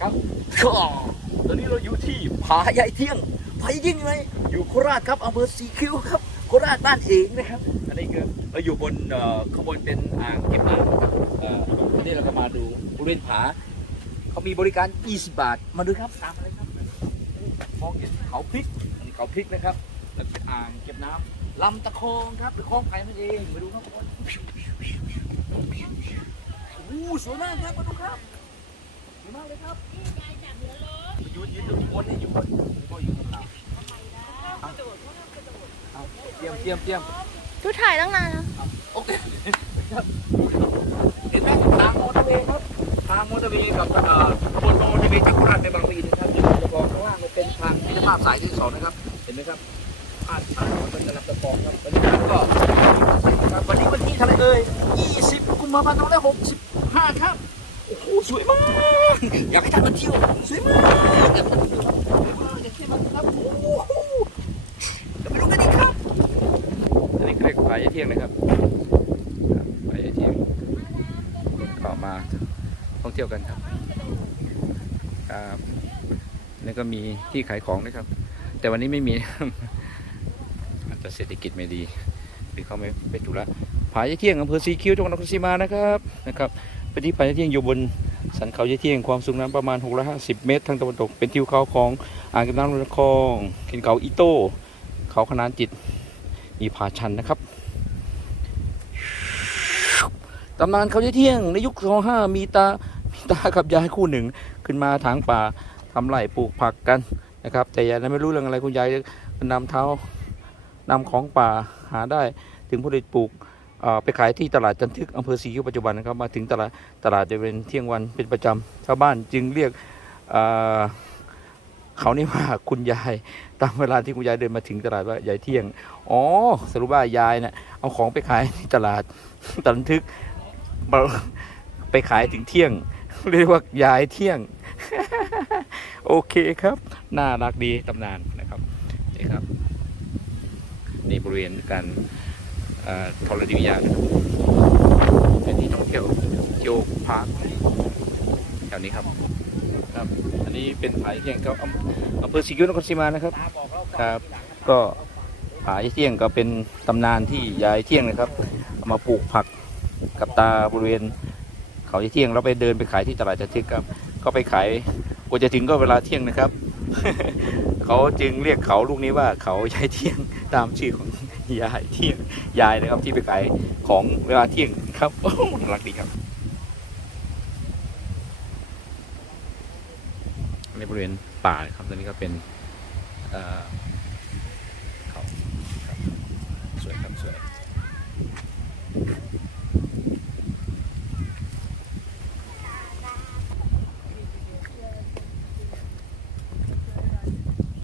ครับก็ตอนนี้เราอยู่ที่ผาใหญ่เที่ยงผาใหญ่เที่ยงอยู่ไหนอยู่โคราชครับอำเภอสีคิ้วครับโคราชบ้านเองนะครับ อันนี้คือเราอยู่บนเข้างบนเป็นอ่างเก็บน้ำครับอันนี้เราก็มาดูบริเวณผาเขามีบริการ 20 บาท มาดูครับตามมาเลยครับมองเห็นเขาพริกอันนี้เขาพริกนะครับแล้วเป็นอ่างเก็บน้ำลำตะคองครับหรือคลองไผ่นั่นเองมาดูครับโอ้สวยมากครับมาดูครับ สวยมากเลยครับยืนยืนดูบนนี่อยู่บนก็อยู่ข้างหลังเอาเตรียมเตรียมเตรียมดูถ่ายตั้งนานแล้วโอเคครับเห็นไหมทางมอเตอร์เวย์ครับทางมอเตอร์เวย์กับเอ่อขบวนมอเตอร์เวย์จากโคราชไปบางปะอินนะครับอยู่ตะกองข้างล่างมันเป็นทางมิตรภาพสายที่สองนะครับ เห็นไหมครับผ่านผ่านมันจะรับตะกองครับวันนี้ก็ครับวันนี้วันที่เท่าไหรเอ่ย20 กุมภาพันธ์2565 ครับ โอ้โหสวยมาก อยากให้ท่านมาเที่ยว สวยมาก อยากให้ท่านมาเที่ยวสวยมากอยากให้มาครับโอ้โหเดี๋ยวไปดูกันดีครับ อันนี้เรียกผายายเที่ยงนะครับครับผายเที่ยงก็มาท่องเที่ยวกันครับ ครับนี่ก็มีที่ขายของนะครับ แต่วันนี้ไม่มีอาจจะเศรษฐกิจไม่ดีหรือเขาไม่ไปธุระผายายเที่ยงอำเภอสีคิ้วจังหวัดนครศรีมานะครับนะครับ เป็นที่ผายเที่ยงอยู่บนสันเขายายเที่ยงความสูงน้ำประมาณ 650 เมตร ทางตะวันตก เป็นทิวเขาของอ่างเก็บน้ำลำคลองเห็นเขาอีโต้ เขาขนานจิต มีผาชันนะครับตำนานเขาเที่ยงในยุคสองห้ามีตามีตากับยายคู่หนึ่ง ขึ้นมาทางป่าทำไร่ปลูกผักกันนะครับ แต่ยายนั้นไม่รู้เรื่องอะไรคุณยายนำเท้านำของป่าหาได้ถึงผู้ใดปลูก ไปขายที่ตลาดจันทึกอำเภอศรีคิ้วปัจจุบันนะครับมาถึงตลาดตลาดจะเป็นเที่ยงวันเป็นประจำชาวบ้านจึงเรียกเเขานี่ว่าคุณยายตามเวลาที่คุณยายเดินมาถึงตลาดว่ายายเที่ยงอ๋อสรุปว่ายายนะ่ะเอาของไปขายที่ตลาดตลาดทึกไปขายถึงเที่ยงเรียกว่ายายเที่ยง โอเคครับน่ารักดีตำนานนะครับนี่ครับนี่บริเวณการ ธรณีวิทยานะครับเป็นที่ท่องเที่ยวโยกพาร์คแถวนี้ครับครับ อันนี้เป็นผายเที่ยงครับอำอำเภอศรีคิ้วนครศรีมานะครับครับ ก็ผายเที่ยงก็เป็นตำนานที่ยายเที่ยงนะครับเอามาปลูกผักกับตาบริเวณเขาเที่ยงแล้วไปเดินไปขายที่ตลาดจันทึกครับ ก็ไปขายกว่าจะถึงก็เวลาเที่ยงนะครับ เขาจึงเรียกเขาลูกนี้ว่าเขายายเที่ยงตามชื่อของ ยายที่ยายนะครับที่ไปขายของเวลาเที่ยงครับโอ้โหน่ารักดีครับในบริเวณป่าครับตอนนี้ก็เป็นเอ่อเขาครับสวยครับสวย